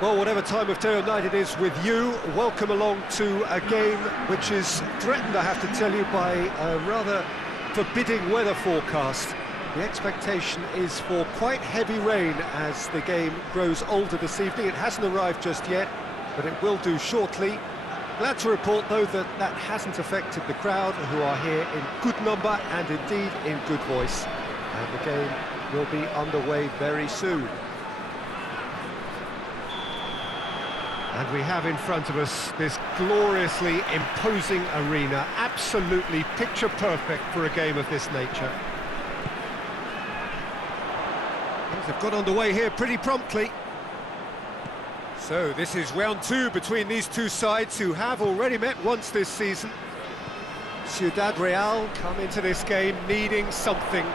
Well, whatever time of day or night it is with you, welcome along to a game which is threatened, I have to tell you, by a rather forbidding weather forecast. The expectation is for quite heavy rain as the game grows older this evening. It hasn't arrived just yet, but it will do shortly. Glad to report, though, that that hasn't affected the crowd, who are here in good number and indeed in good voice. And the game will be underway very soon. And we have in front of us this gloriously imposing arena, absolutely picture perfect for a game of this nature. Things have got underway here pretty promptly. So this is round two between these two sides who have already met once this season. Ciudad Real come into this game needing something.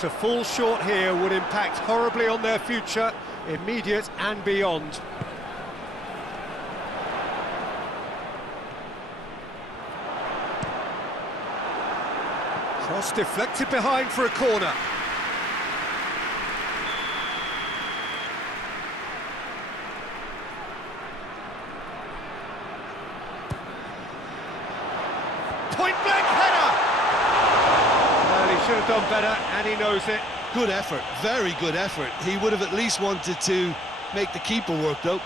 To fall short here would impact horribly on their future, immediate and beyond. Cross deflected behind for a corner. Point-blank header! Well, he should have done better, and he knows it. Good effort, very good effort. He would have at least wanted to make the keeper work, though.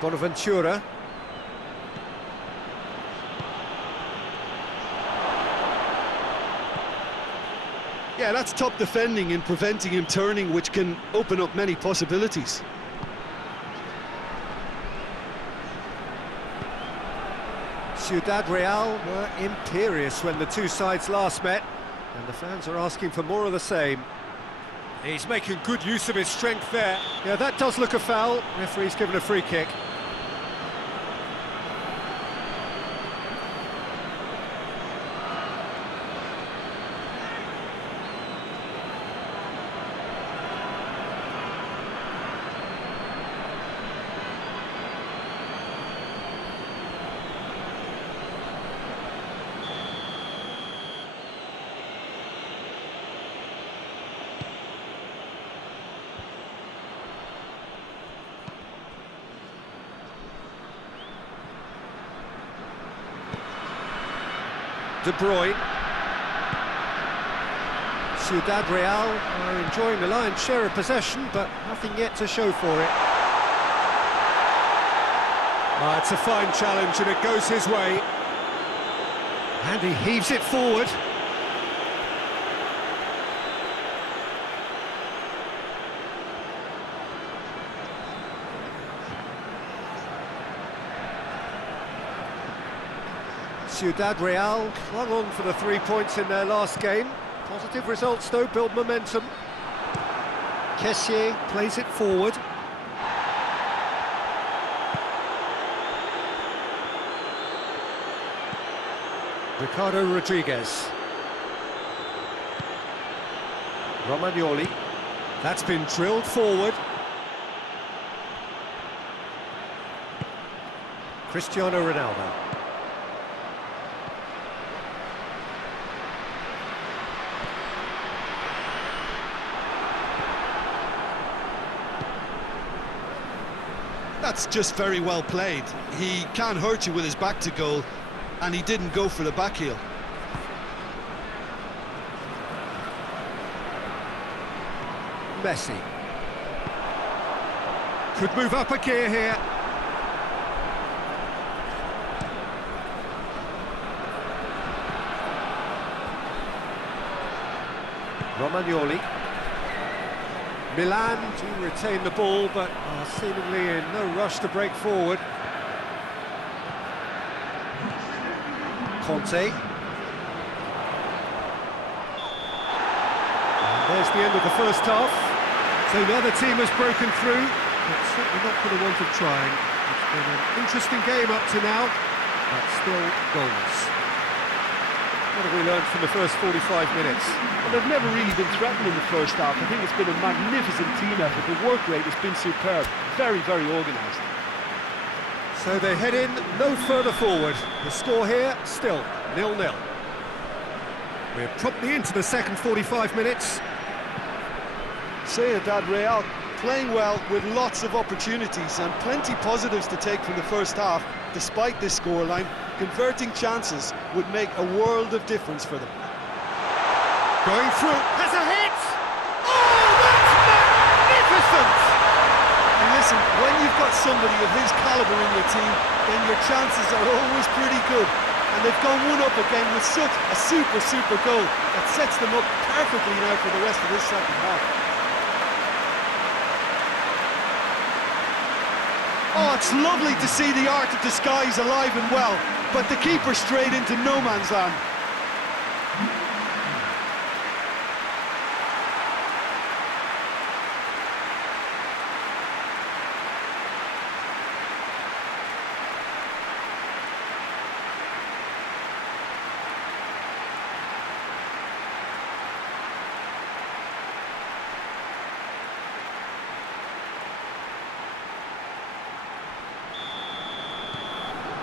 Bonaventura. Yeah, that's top defending and preventing him turning, which can open up many possibilities. Ciudad Real were imperious when the two sides last met, and the fans are asking for more of the same. He's making good use of his strength there. Yeah, that does look a foul. Referee's given a free kick. De Bruyne. Ciudad Real are enjoying the lion's share of possession, but nothing yet to show for it. It's a fine challenge and it goes his way. And he heaves it forward. Ciudad Real clung on for the 3 points in their last game. Positive results, though, build momentum. Serie plays it forward. Ricardo Rodriguez. Romagnoli. That's been drilled forward. Cristiano Ronaldo. That's just very well played. He can't hurt you with his back to goal, and he didn't go for the back heel. Messi. Could move up a gear here. Romagnoli. Milan do retain the ball, but are seemingly in no rush to break forward. Conte. And there's the end of the first half. So the other team has broken through, but certainly not for the want of trying. It's been an interesting game up to now, but still goals. What have we learned from the first 45 minutes? Well, they've never really been threatened in the first half. I think it's been a magnificent team effort. The work rate has been superb. Very, very organised. So they head in no further forward. The score here, still 0-0. We're promptly into the second 45 minutes. Sociedad Real playing well with lots of opportunities and plenty positives to take from the first half. Despite this scoreline, converting chances would make a world of difference for them. Going through, has a hit! Oh, that's magnificent! And listen, when you've got somebody of his calibre in your team, then your chances are always pretty good. And they've gone one up again with such a super goal that sets them up perfectly now for the rest of this second half. Oh, it's lovely to see the art of disguise alive and well, but the keeper straight into no man's land.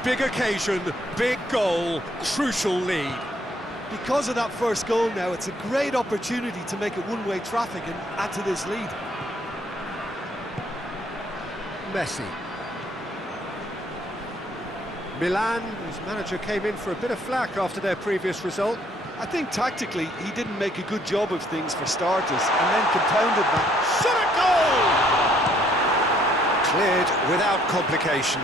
Big occasion, big goal, crucial lead. Because of that first goal now, it's a great opportunity to make it one-way traffic and add to this lead. Messi. Milan, whose manager came in for a bit of flack after their previous result. I think tactically he didn't make a good job of things for starters, and then compounded that. Shot a goal! Cleared without complication.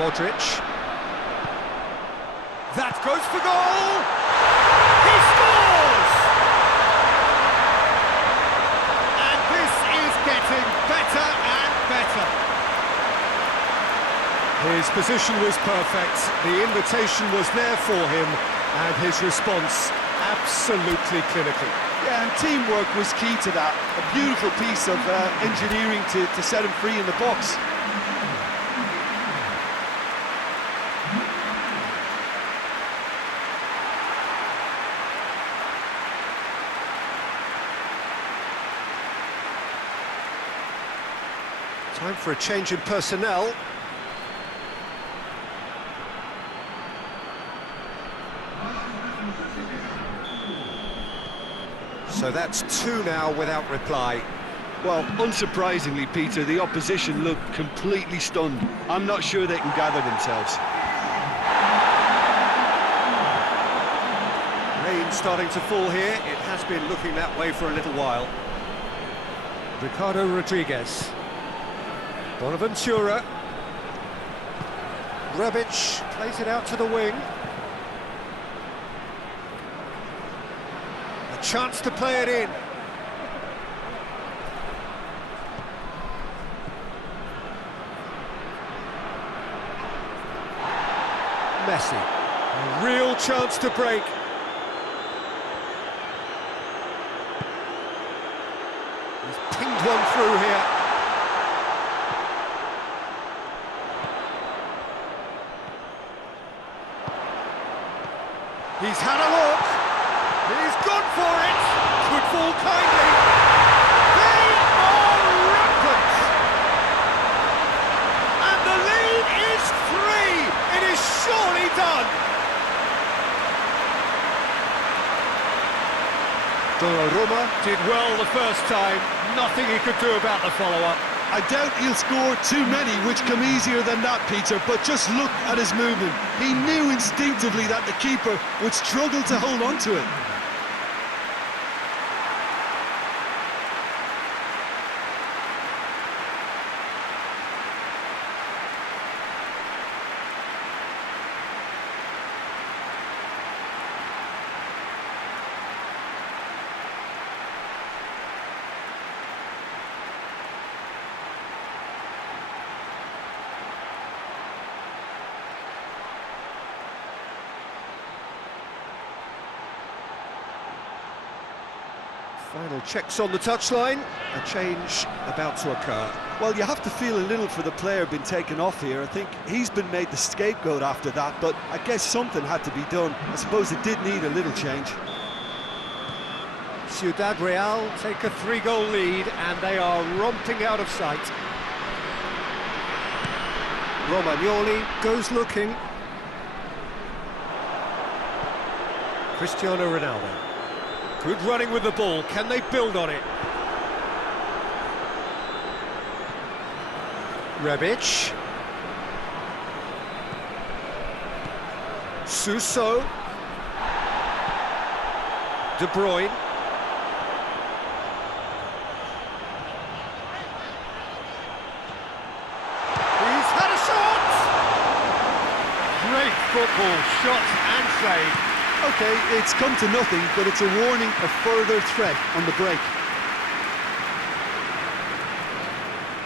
Modric. That goes for goal! He scores! And this is getting better and better. His position was perfect, the invitation was there for him, and his response absolutely clinical. Yeah, and teamwork was key to that. A beautiful piece of engineering to set him free in the box. Time for a change in personnel. So that's two now without reply. Well, unsurprisingly, Peter, the opposition looked completely stunned. I'm not sure they can gather themselves. Rain starting to fall here. It has been looking that way for a little while. Ricardo Rodriguez. Bonaventura. Rebic plays it out to the wing. A chance to play it in. Messi. A real chance to break. He's pinged one through here. He's had a look. He's gone for it. Could fall kindly. They are rampant. And the lead is 3. It is surely done. Donnarumma did well the first time. Nothing he could do about the follow-up. I doubt he'll score too many, which come easier than that, Peter, but just look at his movement. He knew instinctively that the keeper would struggle to hold on to it. Final checks on the touchline, a change about to occur. Well, you have to feel a little for the player being taken off here. I think he's been made the scapegoat after that, but I guess something had to be done. I suppose it did need a little change. Ciudad Real take a 3-goal lead and they are romping out of sight. Romagnoli goes looking. Cristiano Ronaldo. Good running with the ball. Can they build on it? Rebic. Suso. De Bruyne. He's had a shot! Great football, shot and save. Okay, it's come to nothing, but it's a warning of further threat on the break.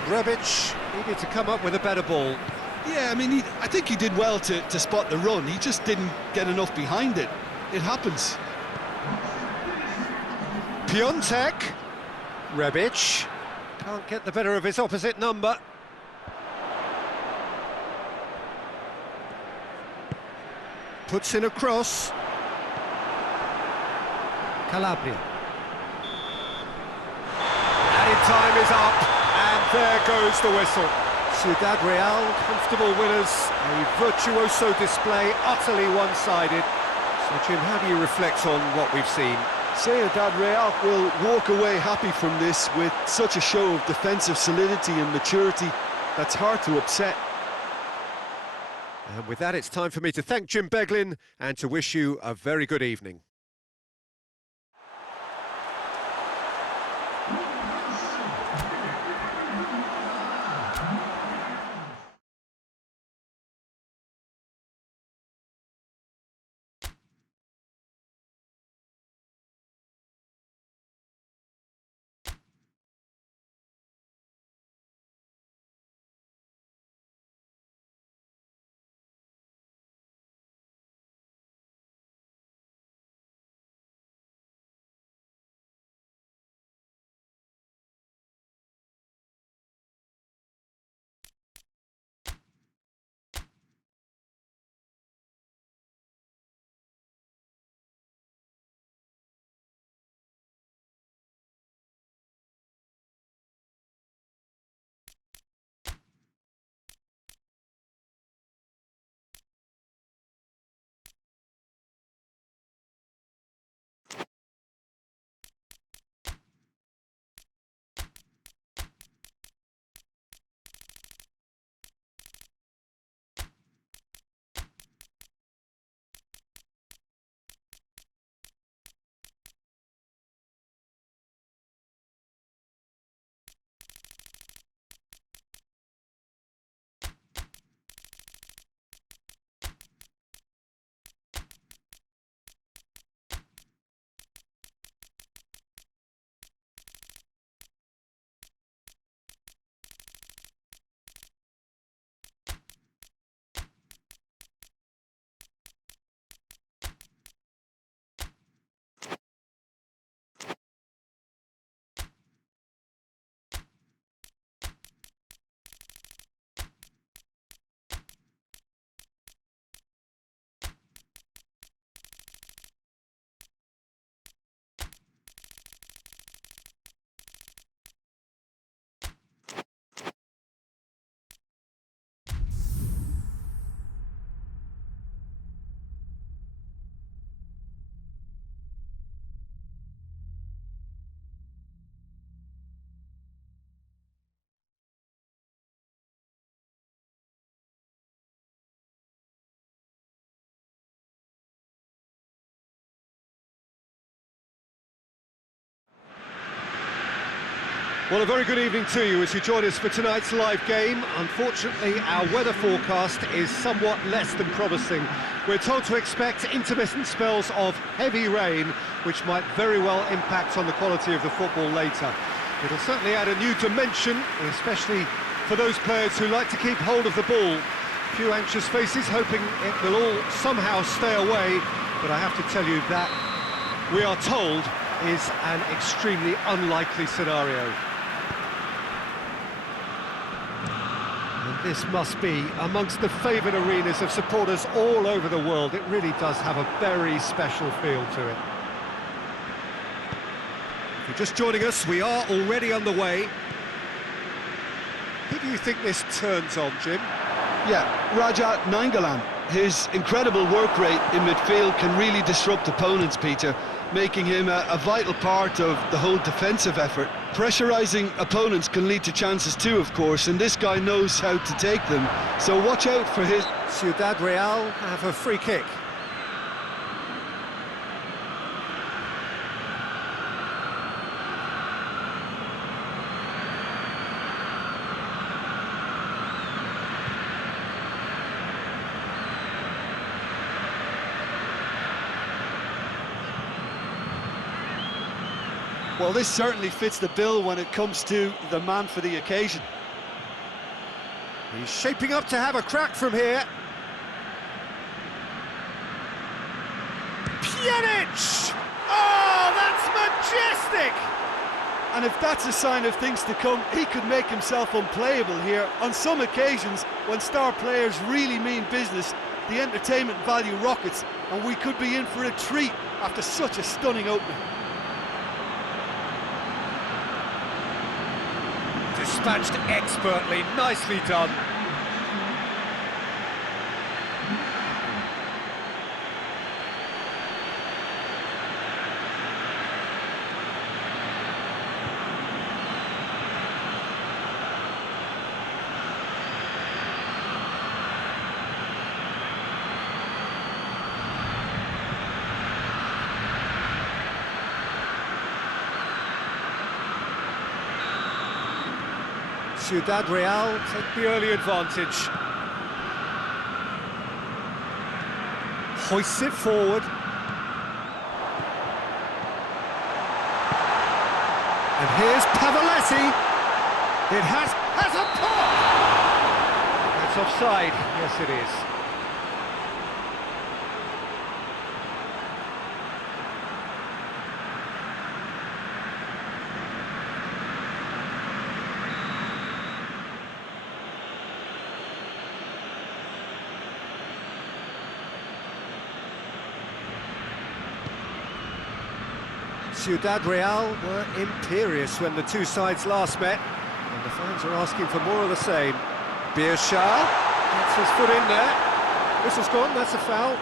Rebic needed to come up with a better ball. Yeah, I mean, I think he did well to spot the run. He just didn't get enough behind it. It happens. Piontek. Rebic can't get the better of his opposite number. Puts in a cross. Calabria. Added time is up, and there goes the whistle. Ciudad Real, comfortable winners, a virtuoso display, utterly one-sided. So Jim, how do you reflect on what we've seen? Ciudad Real will walk away happy from this with such a show of defensive solidity and maturity that's hard to upset. And with that, it's time for me to thank Jim Beglin and to wish you a very good evening. Well, a very good evening to you as you join us for tonight's live game. Unfortunately, our weather forecast is somewhat less than promising. We're told to expect intermittent spells of heavy rain, which might very well impact on the quality of the football later. It'll certainly add a new dimension, especially for those players who like to keep hold of the ball. A few anxious faces hoping it will all somehow stay away, but I have to tell you that we are told is an extremely unlikely scenario. This must be amongst the favoured arenas of supporters all over the world. It really does have a very special feel to it. If you're just joining us, we are already underway. Who do you think this turns on, Jim? Yeah, Raja Nangalan. His incredible work rate in midfield can really disrupt opponents, Peter, making him a vital part of the whole defensive effort. Pressurising opponents can lead to chances too, of course, and this guy knows how to take them, so watch out for his... Ciudad Real have a free kick. Well, this certainly fits the bill when it comes to the man for the occasion. He's shaping up to have a crack from here. Pjanic! Oh, that's majestic! And if that's a sign of things to come, he could make himself unplayable here. On some occasions, when star players really mean business, the entertainment value rockets, and we could be in for a treat after such a stunning opening. Dispatched expertly, nicely done. Ciudad Real take the early advantage. Hoists it forward. And here's Pavoletti. It has a pop! That's offside. Yes, it is. Ciudad Real were imperious when the two sides last met, and the fans are asking for more of the same. Bielsa gets his foot in there. Whistle's gone, that's a foul.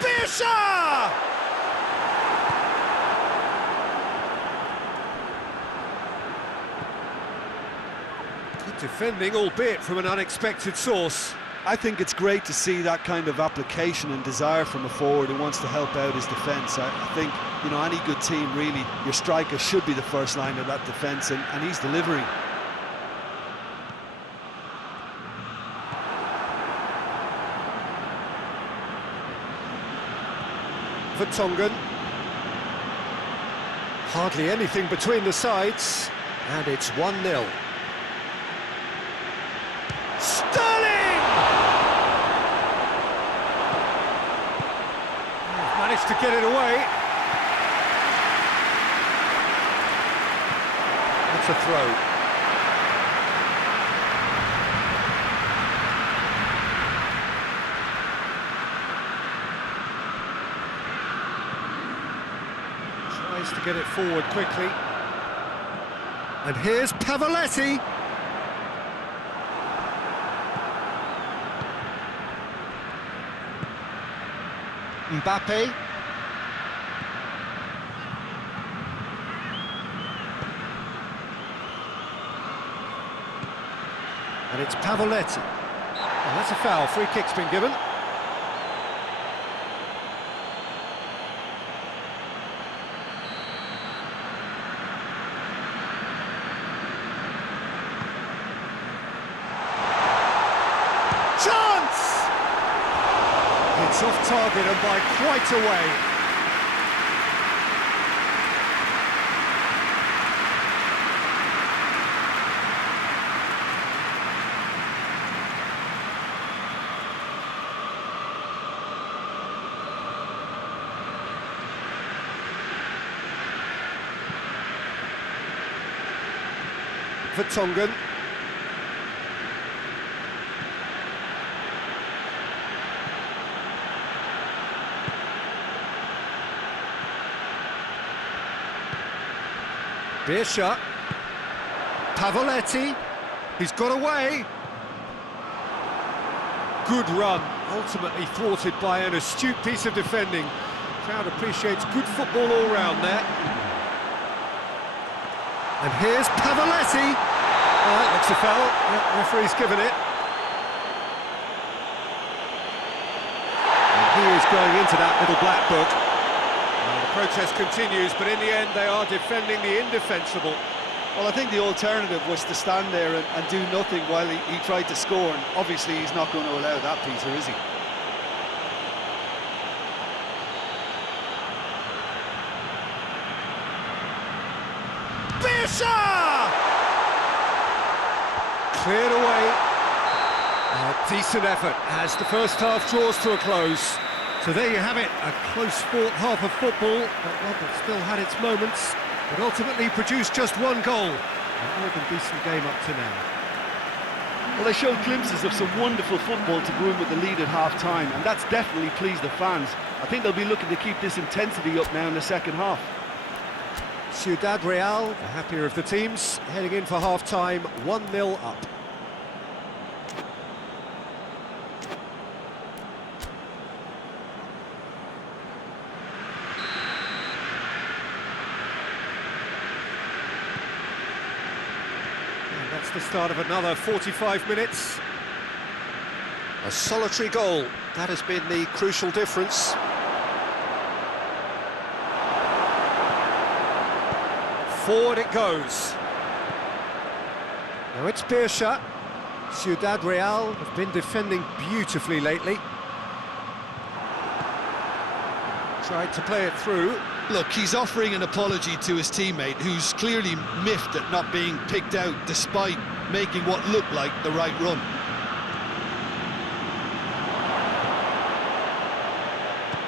Bielsa! Defending, albeit from an unexpected source. I think it's great to see that kind of application and desire from a forward who wants to help out his defence. I think, you know, any good team, really, your striker should be the first line of that defence, and he's delivering. Vertonghen. Hardly anything between the sides, and it's 1-0. Sterling! Managed to get it away. That's a throw. Tries to get it forward quickly. And here's Pavoletti. Mbappe. And it's Pavoletti. And that's a foul. Free kick's been given. Chance! It's off target and by quite a way. Vertonghen. Beershot. Pavoletti. He's got away. Good run, ultimately thwarted by an astute piece of defending. Crowd appreciates good football all round there. And here's Pavoletti. Looks a foul. Yeah, referee's given it. And he is going into that little black book. The protest continues, but in the end they are defending the indefensible. Well, I think the alternative was to stand there and do nothing while he tried to score, and obviously he's not going to allow that, Peter, is he? Beershot! Cleared away. A decent effort as the first half draws to a close. So there you have it, a close-fought half of football, but one that still had its moments, but ultimately produced just one goal. A more than decent game up to now. Well, they showed glimpses of some wonderful football to go in with the lead at half-time, and that's definitely pleased the fans. I think they'll be looking to keep this intensity up now in the second half. Ciudad Real, the happier of the teams, heading in for half-time, 1-0 up. That's the start of another 45 minutes. A solitary goal, that has been the crucial difference. Forward it goes. Now it's Beershot. Ciudad Real have been defending beautifully lately. Tried to play it through. Look, he's offering an apology to his teammate, who's clearly miffed at not being picked out despite making what looked like the right run.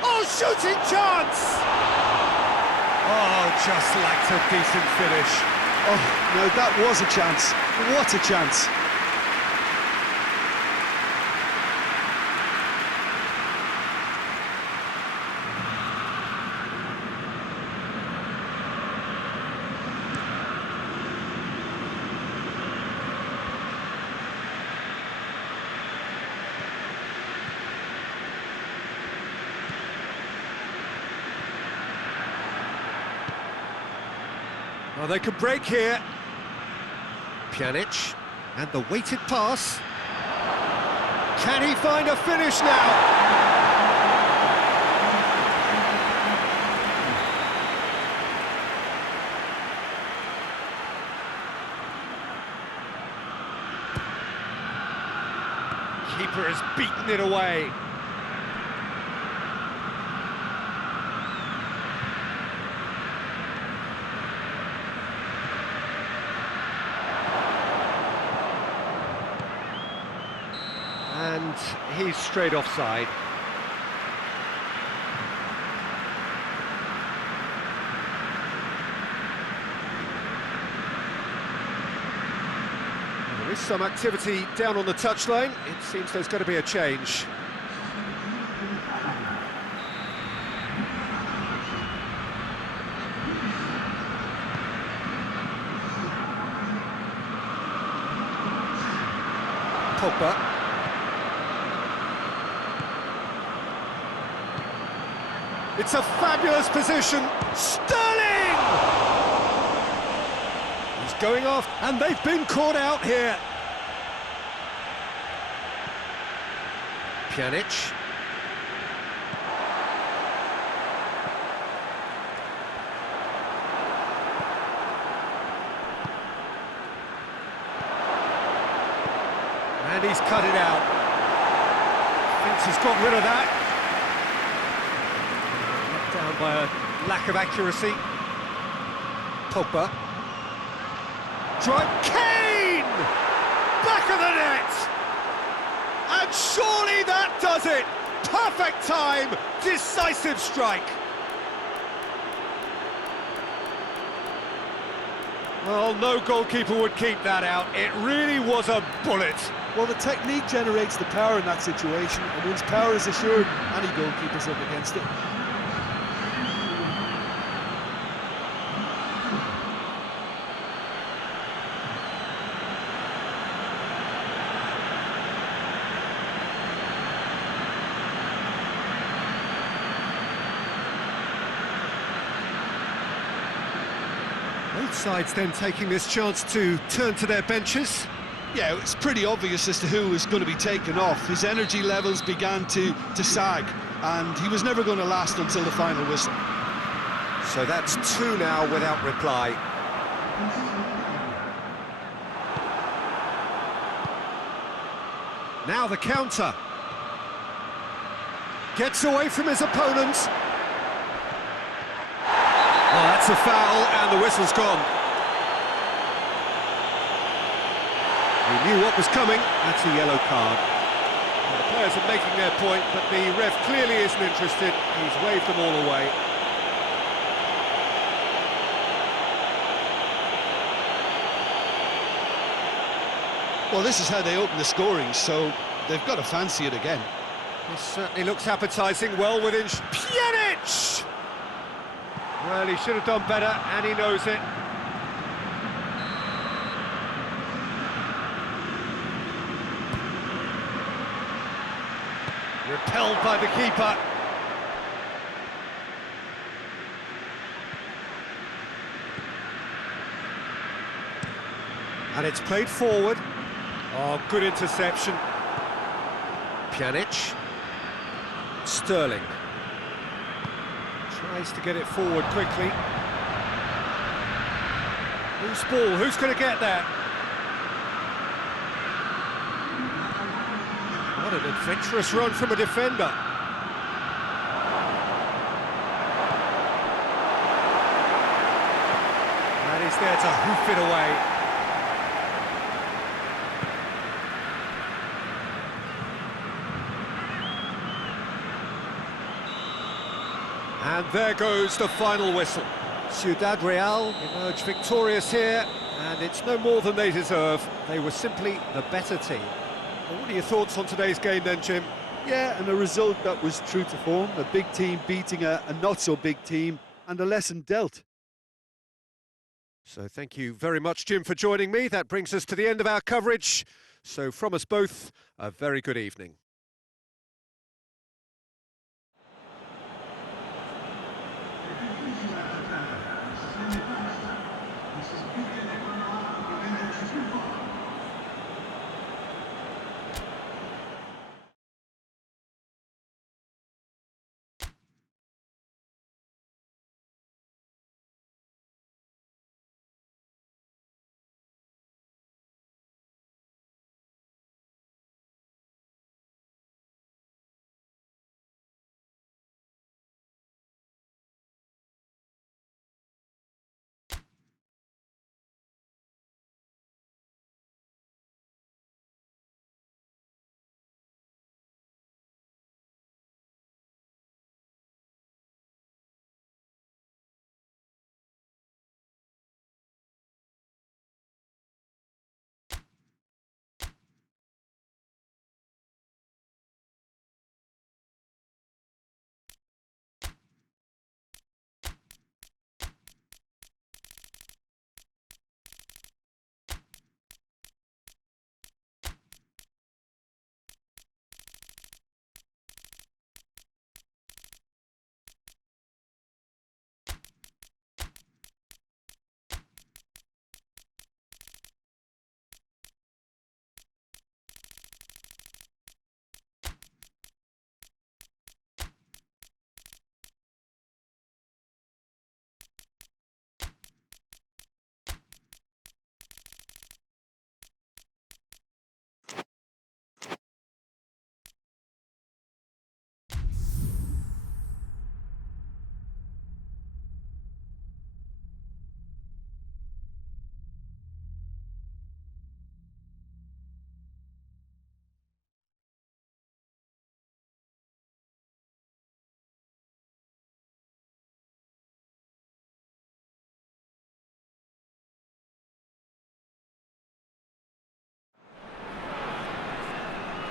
Oh, shooting chance! Oh, just lacked a decent finish. Oh, no, that was a chance. What a chance. Well, they could break here. Pjanic, and the weighted pass. Can he find a finish now? Keeper has beaten it away. And he's straight offside. There is some activity down on the touchline. It seems there's going to be a change. Pogba. It's a fabulous position. Sterling! He's going off, and they've been caught out here. Pjanic. And he's cut it out. Thinks he's got rid of that. Down by a lack of accuracy. Pogba. Drive. Kane! Back of the net! And surely that does it! Perfect time! Decisive strike! Well, no goalkeeper would keep that out. It really was a bullet. Well, the technique generates the power in that situation, and once power is assured, any goalkeeper's up against it. Both sides then taking this chance to turn to their benches. Yeah, it's pretty obvious as to who was going to be taken off. His energy levels began to sag, and he was never going to last until the final whistle. So that's two now without reply. Now the counter. Gets away from his opponent. Oh, that's a foul, and the whistle's gone. He knew what was coming. That's a yellow card. Well, the players are making their point, but the ref clearly isn't interested. He's waved them all away. Well, this is how they open the scoring, so they've got to fancy it again. This certainly looks appetising, well within... Pjanic! Well, he should have done better, and he knows it. Repelled by the keeper. And it's played forward. Oh, good interception. Pjanic. Sterling. Tries to get it forward quickly. Loose ball, who's going to get that? What an adventurous run from a defender. And he's there to hoof it away. And there goes the final whistle. Ciudad Real emerged victorious here, and it's no more than they deserve. They were simply the better team. Well, what are your thoughts on today's game then, Jim? Yeah, and a result that was true to form. A big team beating a not-so-big team, and a lesson dealt. So thank you very much, Jim, for joining me. That brings us to the end of our coverage. So from us both, a very good evening.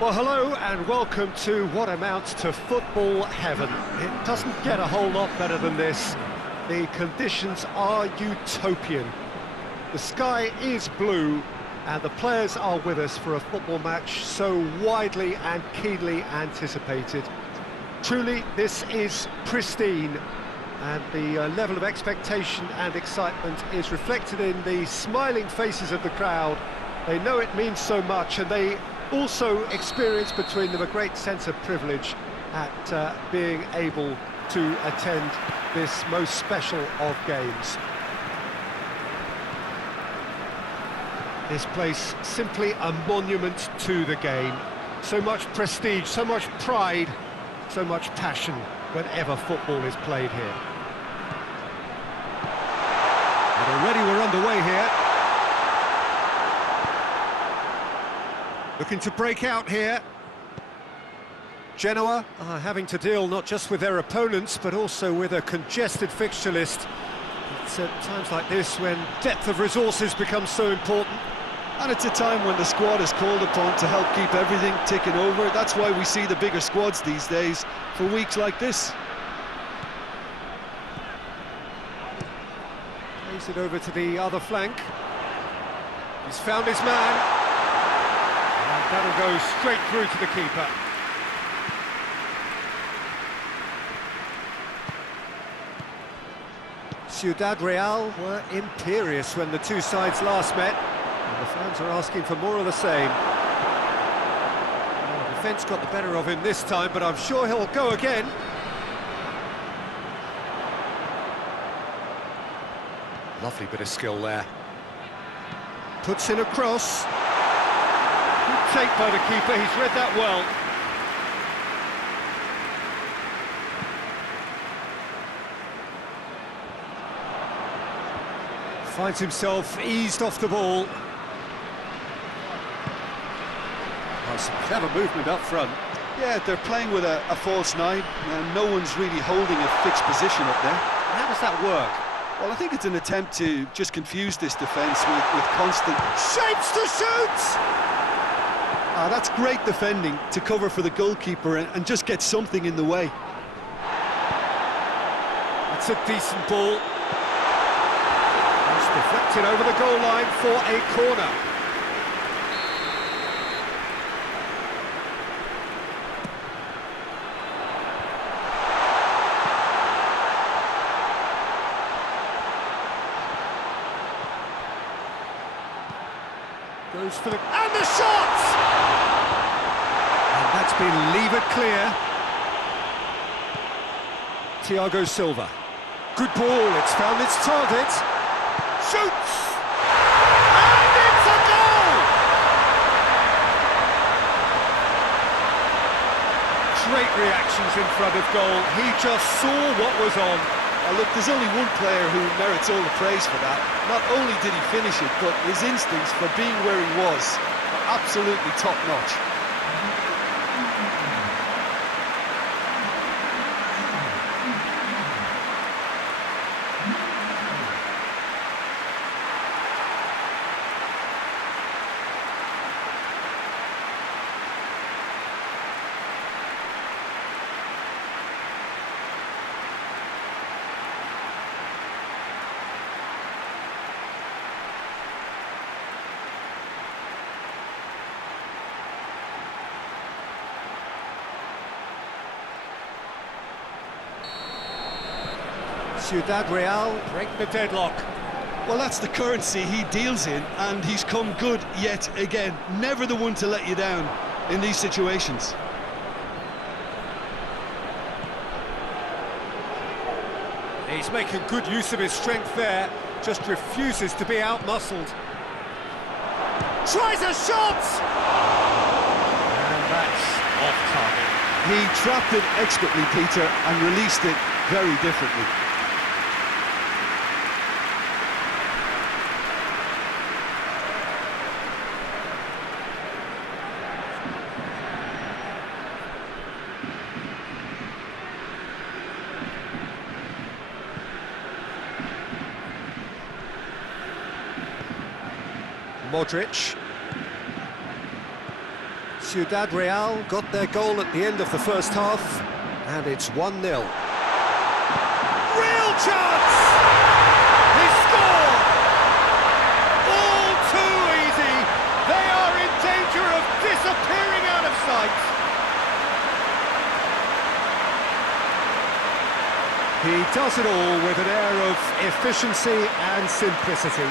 Well, hello and welcome to what amounts to football heaven. It doesn't get a whole lot better than this. The conditions are utopian. The sky is blue and the players are with us for a football match so widely and keenly anticipated. Truly, this is pristine, and the level of expectation and excitement is reflected in the smiling faces of the crowd. They know it means so much, and they also experience between them a great sense of privilege at being able to attend this most special of games. This place simply a monument to the game. So much prestige, so much pride, so much passion whenever football is played here. And already we're underway here. Looking to break out here. Genoa are having to deal not just with their opponents, but also with a congested fixture list. It's at times like this when depth of resources becomes so important. And it's a time when the squad is called upon to help keep everything ticking over. That's why we see the bigger squads these days for weeks like this. Plays it over to the other flank. He's found his man. And that'll go straight through to the keeper. Ciudad Real were imperious when the two sides last met. And the fans are asking for more of the same. Well, the defence got the better of him this time, but I'm sure he'll go again. Lovely bit of skill there. Puts in a cross. Good take by the keeper, he's read that well. Finds himself eased off the ball. Oh, some clever movement up front. Yeah, they're playing with a false 9, and no one's really holding a fixed position up there. How does that work? Well, I think it's an attempt to just confuse this defence with constant Shapes to shoot! that's great defending to cover for the goalkeeper and just get something in the way. That's a decent ball. It's deflected over the goal line for a corner. Goes for the... and the shot! And that's been levered clear. Thiago Silva. Good ball, it's found its target. Shoots! And it's a goal! Great reactions in front of goal. He just saw what was on. Look, there's only one player who merits all the praise for that. Not only did he finish it, but his instincts for being where he was are absolutely top-notch. Ciudad Real break the deadlock. Well, that's the currency he deals in, and he's come good yet again. Never the one to let you down in these situations. He's making good use of his strength there, just refuses to be out-muscled. Tries a shot! And that's off target. He trapped it expertly, Peter, and released it very differently. Modric. Ciudad Real got their goal at the end of the first half, and it's 1-0. Real chance! He scored! All too easy! They are in danger of disappearing out of sight! He does it all with an air of efficiency and simplicity.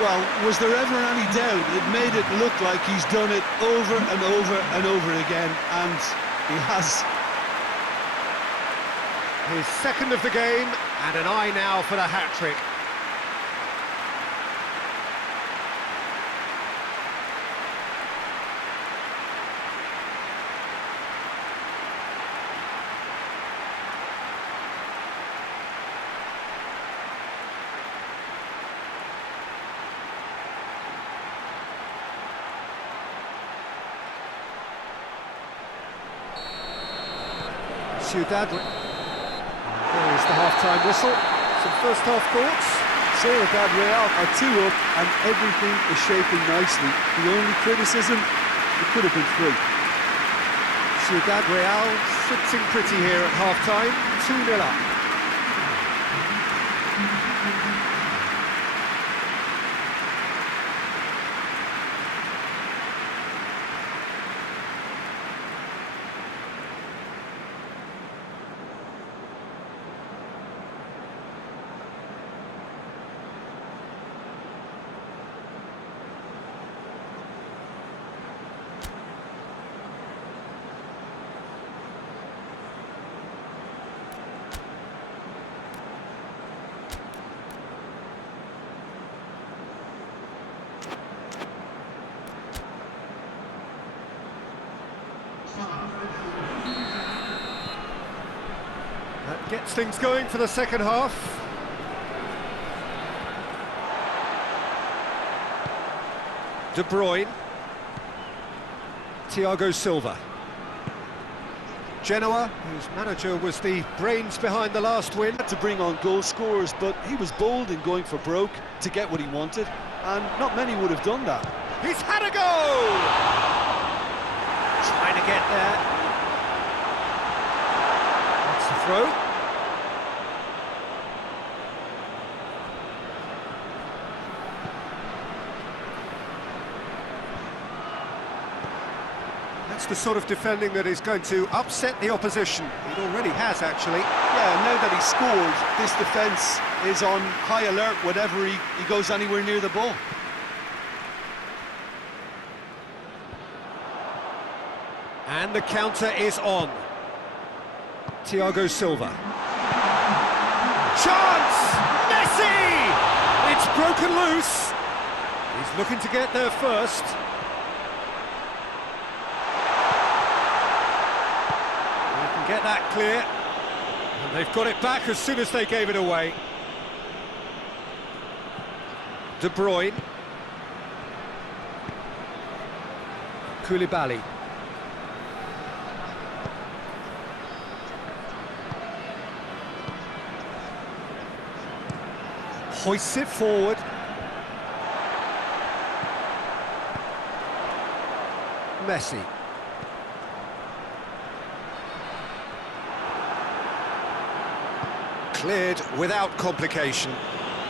Well, was there ever any doubt? It made it look like he's done it over and over and over again, and he has. His second of the game, and an eye now for the hat-trick. Ciudad. There is the half-time whistle. Some first-half thoughts? Ciudad Real are 2 up and everything is shaping nicely. The only criticism, it could have been 3. Ciudad Real sitting pretty here at half-time, 2-0 up. That gets things going for the second half. De Bruyne. Thiago Silva. Genoa, whose manager was the brains behind the last win. To bring on goal scorers, but he was bold in going for broke to get what he wanted, and not many would have done that. He's had a go! Trying to get there. That's the throw. That's the sort of defending that is going to upset the opposition. It already has, actually. Yeah, now that he's scored, this defence is on high alert whenever he goes anywhere near the ball. And the counter is on. Thiago Silva. Chance! Messi! It's broken loose. He's looking to get there first. They can get that clear. And they've got it back as soon as they gave it away. De Bruyne. Koulibaly. Hoists it forward. Messi. Cleared without complication.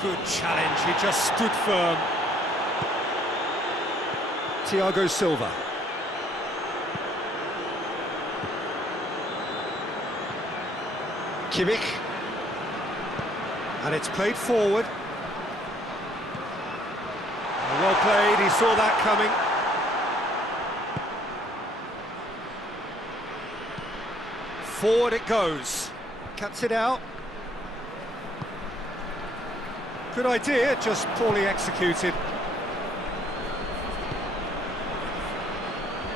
Good challenge, he just stood firm. Thiago Silva. Kimmich. And it's played forward. Well played, he saw that coming. Forward it goes. Cuts it out. Good idea, just poorly executed.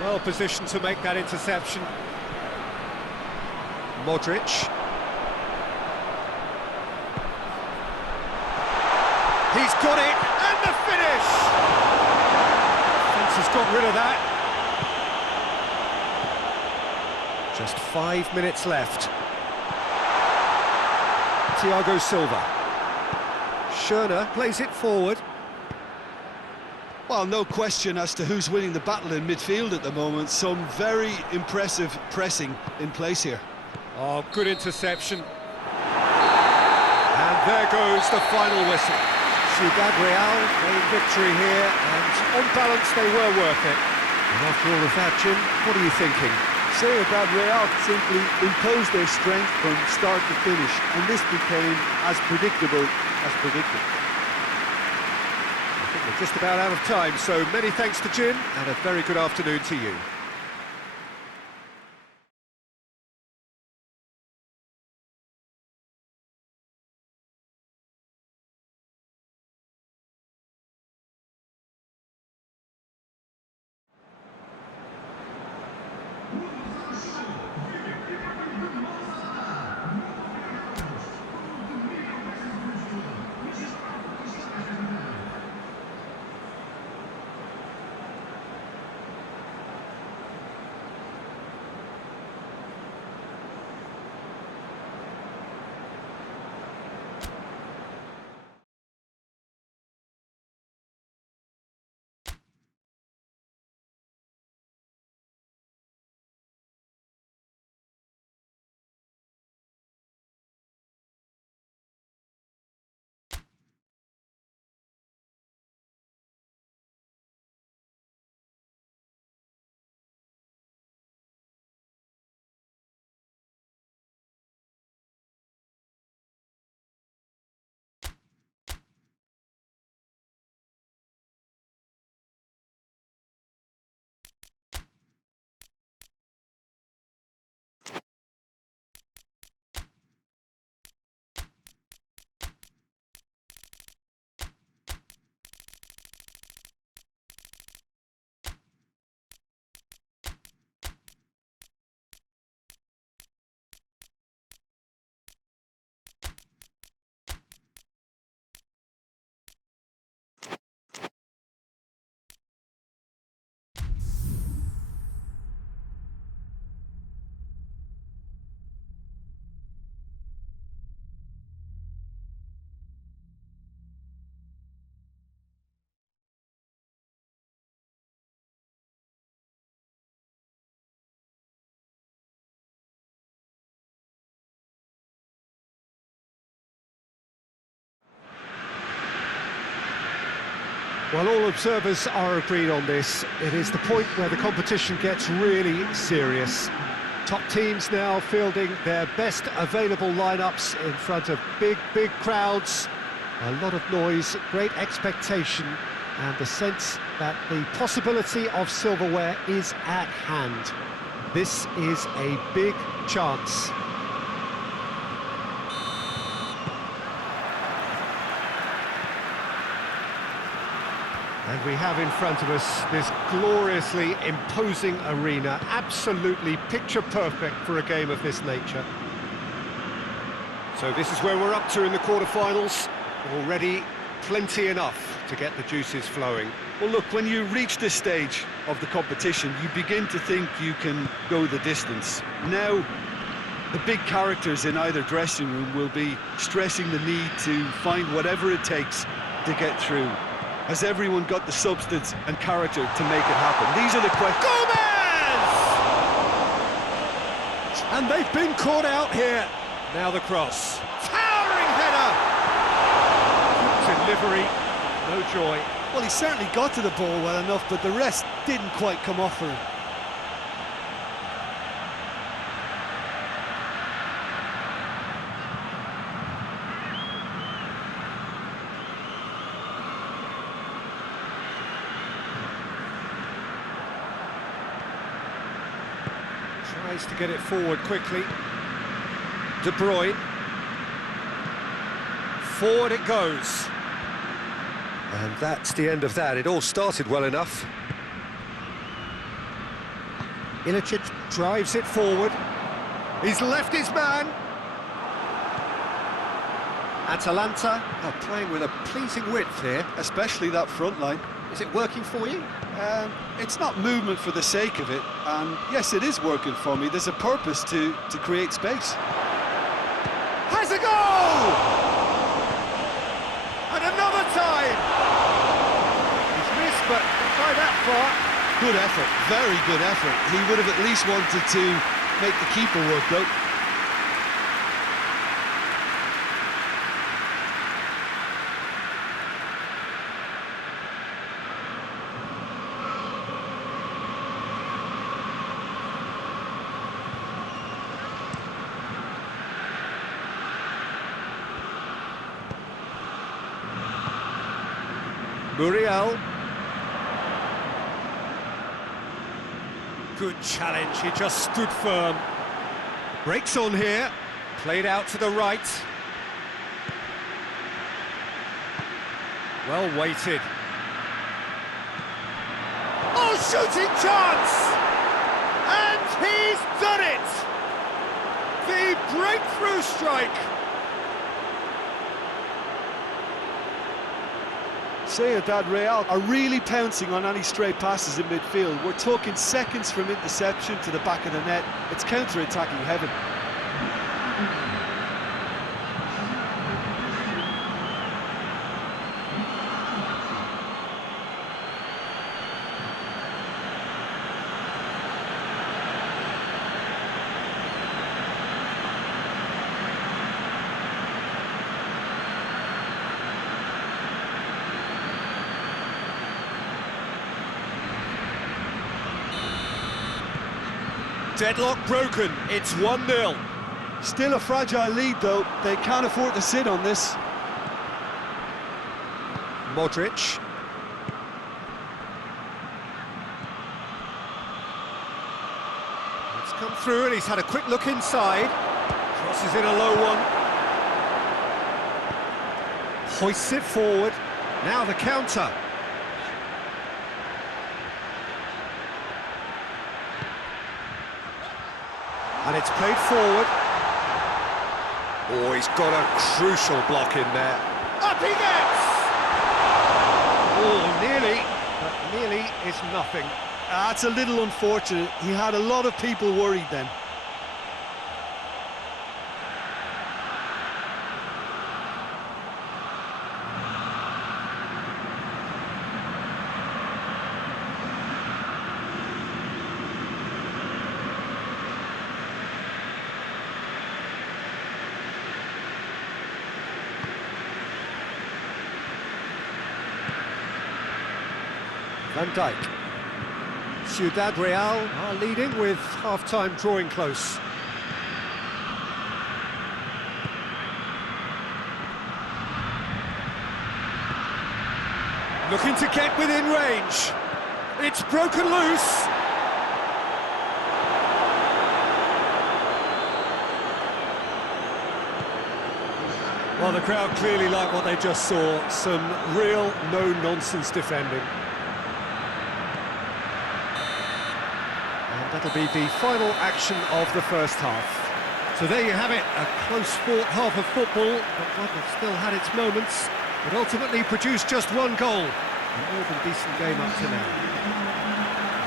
Well positioned to make that interception. Modric. He's got it, and the finish! Defence has got rid of that. Just 5 minutes left. Thiago Silva. Schöner plays it forward. Well, no question as to who's winning the battle in midfield at the moment. Some very impressive pressing in place here. Oh, good interception. And there goes the final whistle. Ciudad Real made victory here, and on balance they were worth it. And after all of that, Jim, what are you thinking? Serie Real simply imposed their strength from start to finish, and this became as predictable as predicted. I think we're just about out of time, so many thanks to Jim, and a very good afternoon to you. Well, all observers are agreed on this. It is the point where the competition gets really serious. Top teams now fielding their best available lineups in front of big crowds. A lot of noise, great expectation, and the sense that the possibility of silverware is at hand. This is a big chance. And we have in front of us this gloriously imposing arena, absolutely picture perfect for a game of this nature. So this is where we're up to in the quarterfinals. Already plenty enough to get the juices flowing. Well, look, when you reach this stage of the competition, you begin to think you can go the distance. Now, the big characters in either dressing room will be stressing the need to find whatever it takes to get through. Has everyone got the substance and character to make it happen? These are the questions. Gomez! And they've been caught out here. Now the cross. Towering header! Delivery, no joy. Well, he certainly got to the ball well enough, but the rest didn't quite come off for him. Tries to get it forward quickly. De Bruyne. Forward it goes. And that's the end of that. It all started well enough. Ilicic drives it forward. He's left his man. Atalanta are playing with a pleasing width here. Especially that front line. Is it working for you? It's not movement for the sake of it, and yes, it is working for me. There's a purpose to create space. Has a goal! And another time! He's missed but by that far. Good effort, very good effort. He would have at least wanted to make the keeper work, though. Muriel. Good challenge, he just stood firm. Breaks on here, played out to the right. Well weighted. Oh, shooting chance! And he's done it! The breakthrough strike! Real are really pouncing on any stray passes in midfield. We're talking seconds from interception to the back of the net. It's counter-attacking heaven. Deadlock broken, it's 1-0. Still a fragile lead, though. They can't afford to sit on this. Modric. It's come through and he's had a quick look inside. Crosses in a low one. Hoists it forward. Now the counter. And it's played forward. Oh, he's got a crucial block in there. Up he gets! Oh, nearly, but nearly is nothing. That's a little unfortunate. He had a lot of people worried then. Van Dijk. Ciudad Real are leading with half-time drawing close. Looking to get within range. It's broken loose. Well, the crowd clearly like what they just saw. Some real no-nonsense defending. That'll be the final action of the first half. So there you have it, a close-fought half of football, but one that still had its moments, but ultimately produced just one goal. A more than decent game up to now.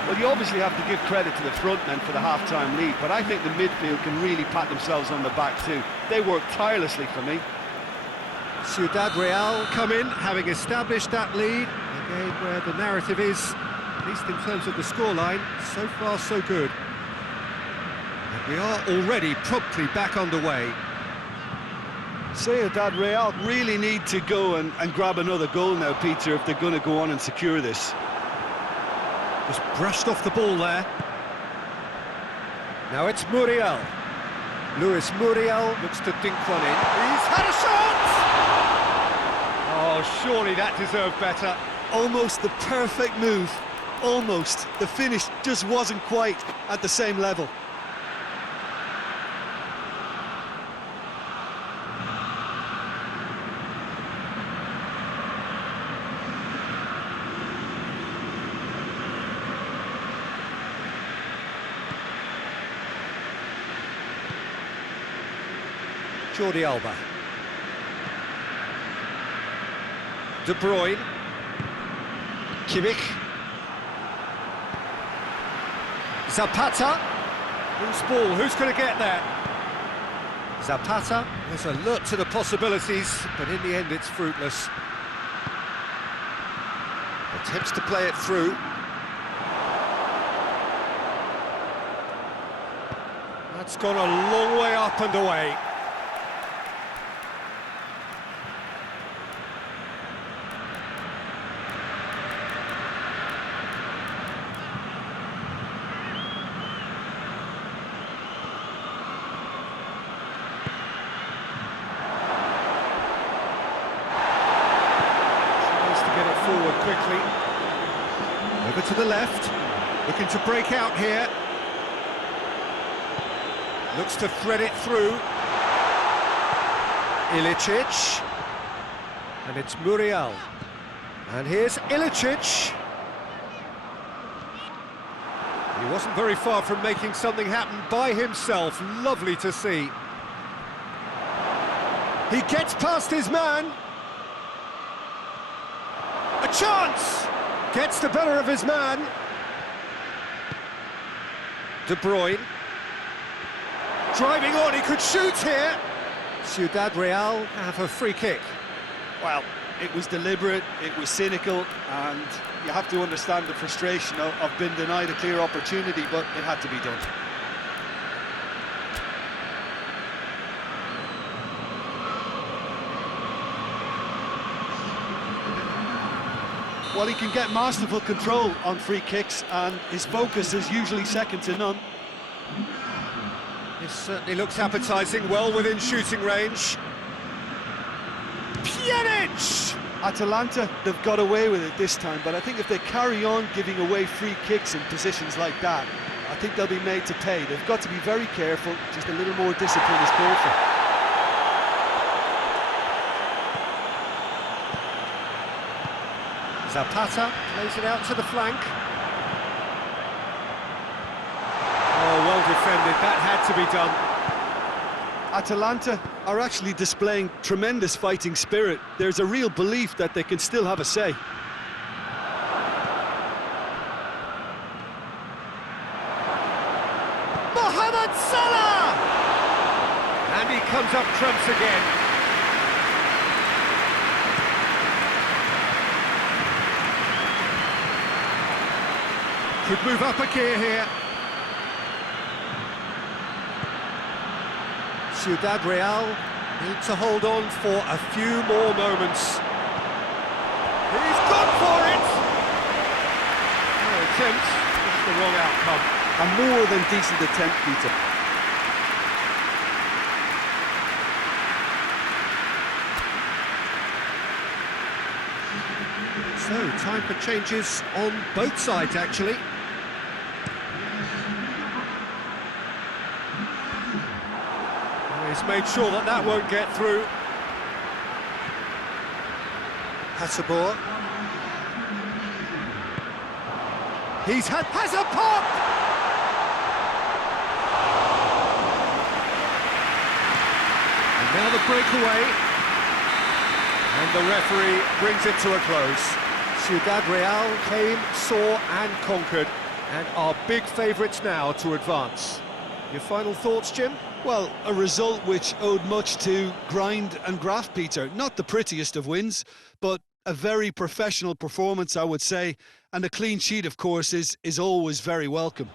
Well, you obviously have to give credit to the front men for the half-time lead, but I think the midfield can really pat themselves on the back too. They worked tirelessly for me. Ciudad Real come in, having established that lead, a game where the narrative is, at least in terms of the scoreline, so far so good. And we are already promptly back underway. Ciudad Real really need to go and grab another goal now, Peter, if they're going to go on and secure this. Just brushed off the ball there. Now it's Muriel. Luis Muriel looks to dink one in. He's had a shot! Oh, surely that deserved better. Almost the perfect move. Almost. The finish just wasn't quite at the same level. Jordi Alba. De Bruyne. Kimmich. Zapata. Loose ball, who's going to get there? Zapata was alert to the possibilities, but in the end it's fruitless. The Attempts to play it through. That's gone a long way up and away. Forward quickly, over to the left, looking to break out here, looks to thread it through, Ilicic, and it's Muriel, and here's Ilicic. He wasn't very far from making something happen by himself, lovely to see. He gets past his man. A chance! Gets the better of his man. De Bruyne. Driving on, he could shoot here. Ciudad Real have a free kick. Well, it was deliberate, it was cynical, and you have to understand the frustration of being denied a clear opportunity, but it had to be done. Well, he can get masterful control on free kicks, and his focus is usually second to none. This certainly looks appetising, well within shooting range. Pjanic! Atalanta, they've got away with it this time, but I think if they carry on giving away free kicks in positions like that, I think they'll be made to pay. They've got to be very careful, just a little more discipline is called for. Zapata plays it out to the flank. Oh, well defended, that had to be done. Atalanta are actually displaying tremendous fighting spirit. There's a real belief that they can still have a say. Mohamed Salah! And he comes up trumps again. Could move up a gear here. Ciudad Real need to hold on for a few more moments. He's gone for it! No attempt, just the wrong outcome. A more than decent attempt, Peter. So, time for changes on both sides, actually. He's made sure that that won't get through. Hasabor. Has a pop! And now the breakaway. And the referee brings it to a close. Ciudad Real came, saw and conquered, and are big favourites now to advance. Your final thoughts, Jim? Well, a result which owed much to grind and graft, Peter. Not the prettiest of wins, but a very professional performance, I would say. And a clean sheet, of course, is always very welcome.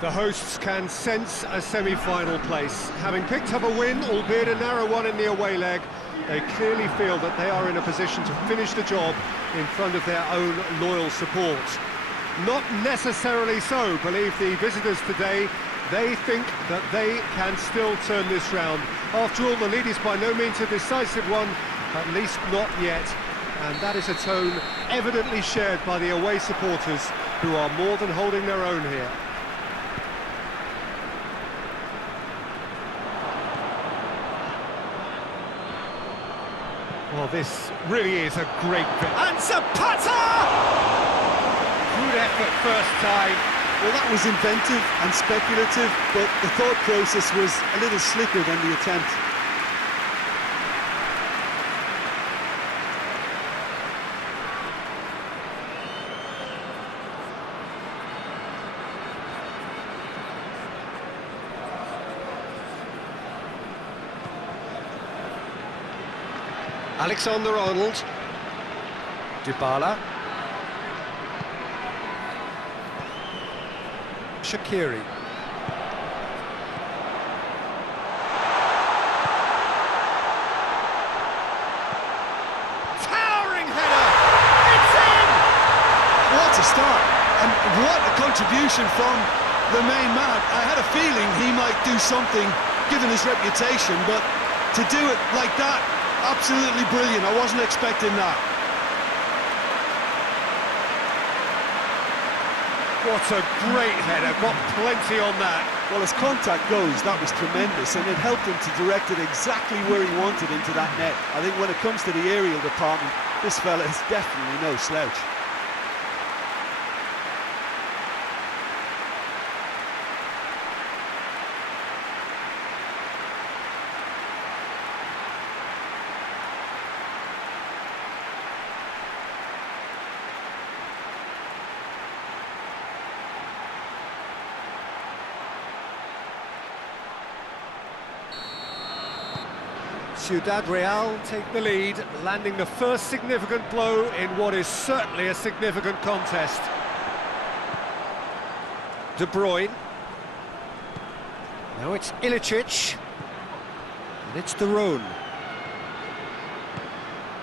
The hosts can sense a semi-final place. Having picked up a win, albeit a narrow one in the away leg, they clearly feel that they are in a position to finish the job in front of their own loyal support. Not necessarily so, believe the visitors today. They think that they can still turn this round. After all, the lead is by no means a decisive one, at least not yet. And that is a tone evidently shared by the away supporters, who are more than holding their own here. Well, this really is a great bit. And Zapata! Good effort first time. Well, that was inventive and speculative, but the thought process was a little slicker than the attempt. Alexander-Arnold. Dybala. Serie. Towering header! It's in! What a start, and what a contribution from the main man. I had a feeling he might do something, given his reputation, but to do it like that, absolutely brilliant. I wasn't expecting that. What a great header, got plenty on that. Well, as contact goes, that was tremendous, and it helped him to direct it exactly where he wanted into that net. I think when it comes to the aerial department, this fella is definitely no slouch. Ciudad Real take the lead, landing the first significant blow in what is certainly a significant contest. De Bruyne. Now it's Ilicic. And it's De Roon.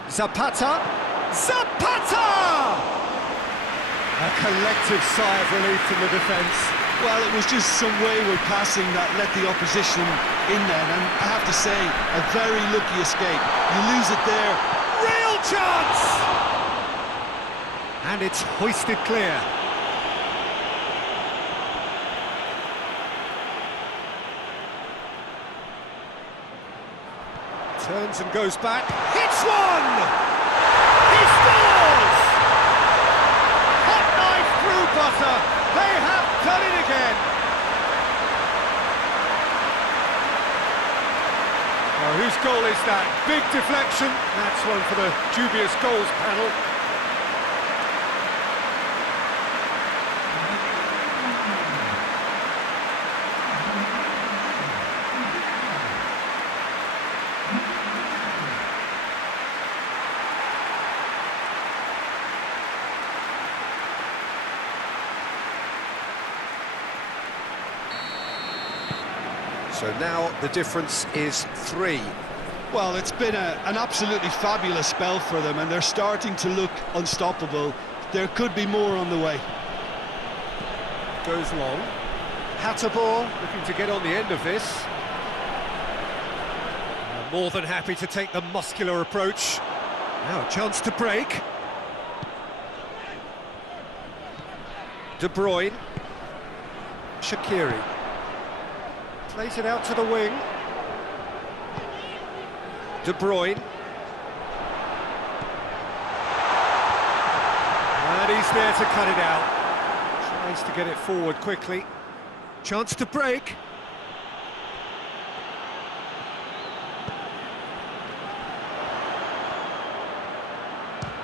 Zapata. Zapata! A collective sigh of relief from the defence. Well, it was just some wayward passing that let the opposition in then, and I have to say, a very lucky escape. You lose it there. Real chance! And it's hoisted clear. Turns and goes back. Hits one! He scores! Hot knife through butter. They have done it again. Now, whose goal is that? Big deflection. That's one for the dubious goals panel. So now the difference is 3. Well, it's been an absolutely fabulous spell for them, and they're starting to look unstoppable. There could be more on the way. Goes long. Hatterball looking to get on the end of this. More than happy to take the muscular approach. Now a chance to break. De Bruyne. Serie. Plays it out to the wing. De Bruyne. And he's there to cut it out. Tries to get it forward quickly. Chance to break.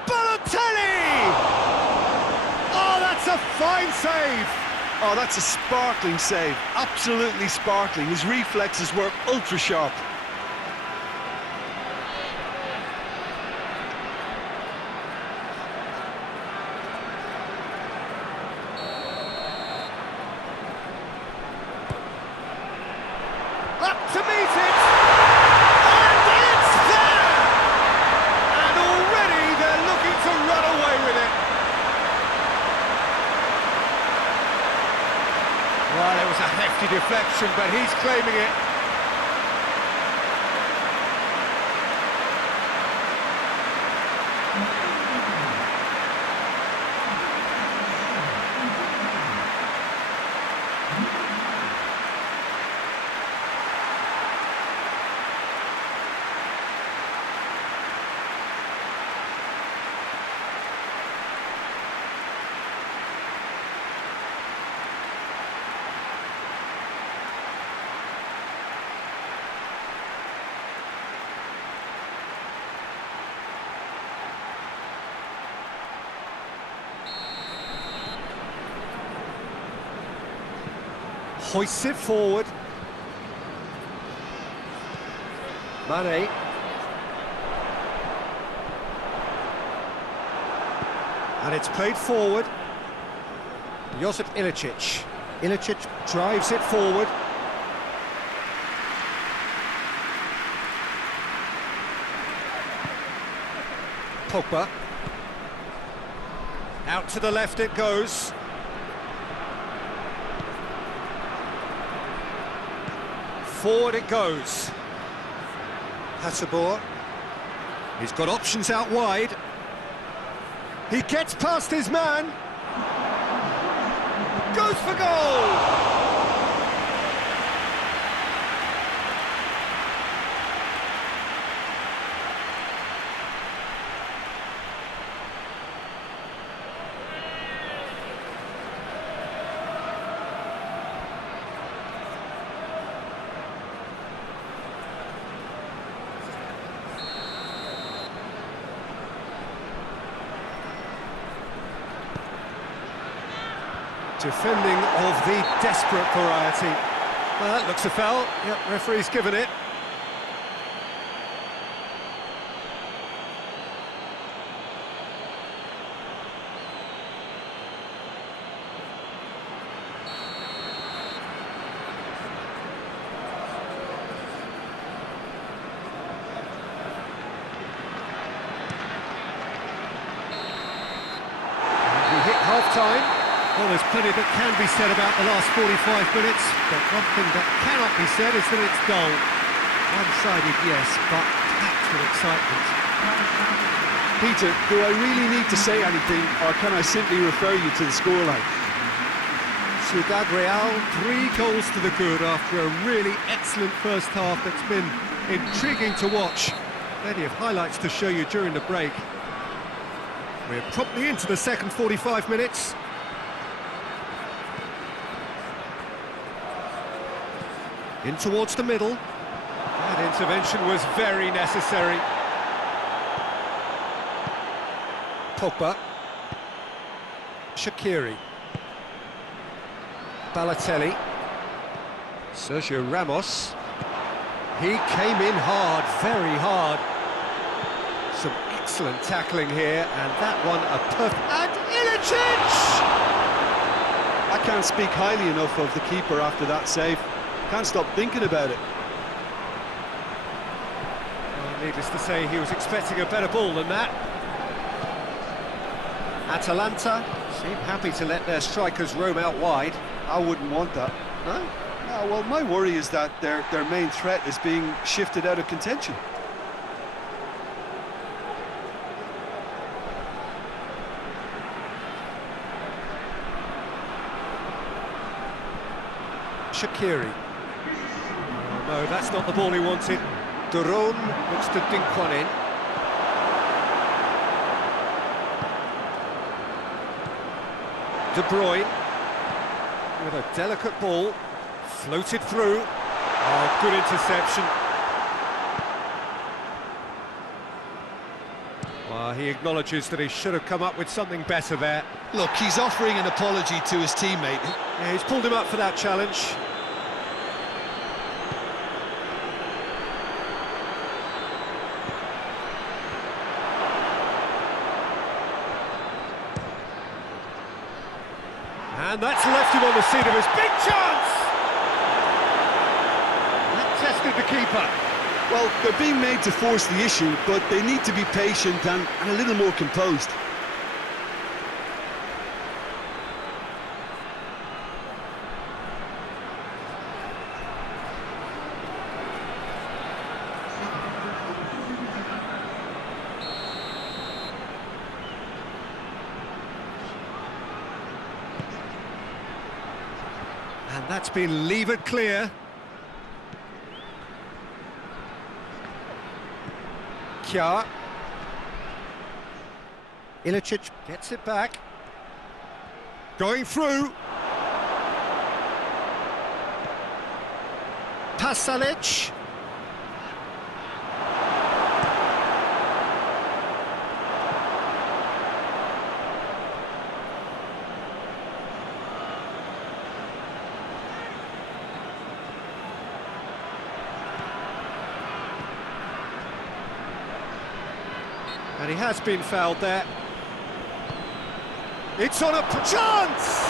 Balotelli! Oh, that's a fine save! Oh, that's a sparkling save. Absolutely sparkling. His reflexes were ultra sharp. a hefty deflection, but he's claiming it. Hoists it forward. Mane. And it's played forward. Josip Ilicic. Ilicic drives it forward. Pogba. Out to the left it goes. Forward it goes. Hasabur. He's got options out wide. He gets past his man. Goes for goal! Defending of the desperate variety. Well, that looks a foul. Yep, referee's given it. We hit half-time. Well, there's plenty that can be said about the last 45 minutes, but one thing that cannot be said is that it's dull. One-sided, yes, but packed with excitement. Peter, do I really need to say anything, or can I simply refer you to the scoreline? Ciudad Real, 3 goals to the good after a really excellent first half that's been intriguing to watch. Plenty of highlights to show you during the break. We're promptly into the second 45 minutes. In towards the middle. That intervention was very necessary. Pogba. Shaqiri. Balotelli. Sergio Ramos. He came in hard, very hard. Some excellent tackling here, and that one a perfect... And Ilicic! I can't speak highly enough of the keeper after that save. Can't stop thinking about it. Well, needless to say, he was expecting a better ball than that. Atalanta seem happy to let their strikers roam out wide. I wouldn't want that. No? No, well, my worry is that their main threat is being shifted out of contention. Shaqiri. No, that's not the ball he wanted. Duron looks to dink one in. De Bruyne with a delicate ball, floated through. Oh, good interception. Well, he acknowledges that he should have come up with something better there. Look, he's offering an apology to his teammate. Yeah, he's pulled him up for that challenge. And that's left him on the seat of his big chance! That tested the keeper. Well, they're being made to force the issue, but they need to be patient and a little more composed. And that's been levered clear. Kja. Ilicic gets it back. Going through. Pasalic. And he has been fouled there. It's on a chance!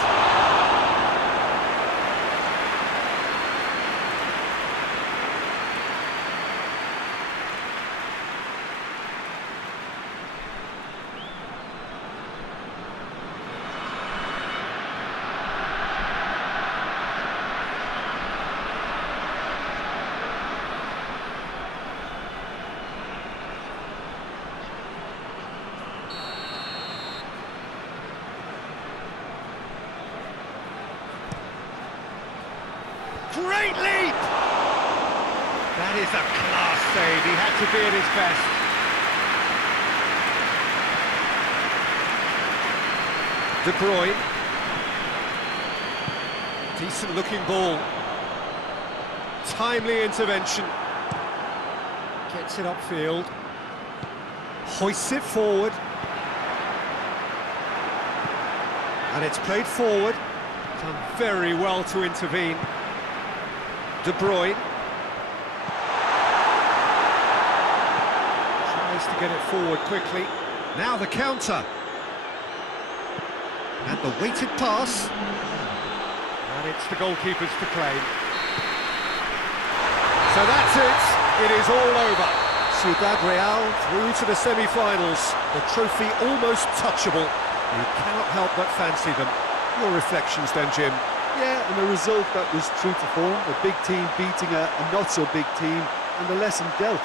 Great leap! That is a class save. He had to be at his best. De Bruyne. Decent looking ball. Timely intervention. Gets it upfield. Hoists it forward. And it's played forward. Done very well to intervene. De Bruyne tries to get it forward quickly. Now the counter. And the weighted pass. And it's the goalkeepers to claim. So that's it. It is all over. Ciudad Real through to the semi-finals. The trophy almost touchable. You cannot help but fancy them. Your reflections then, Jim? Yeah, and a result that was true to form, a big team beating a not-so-big team, and the lesson dealt.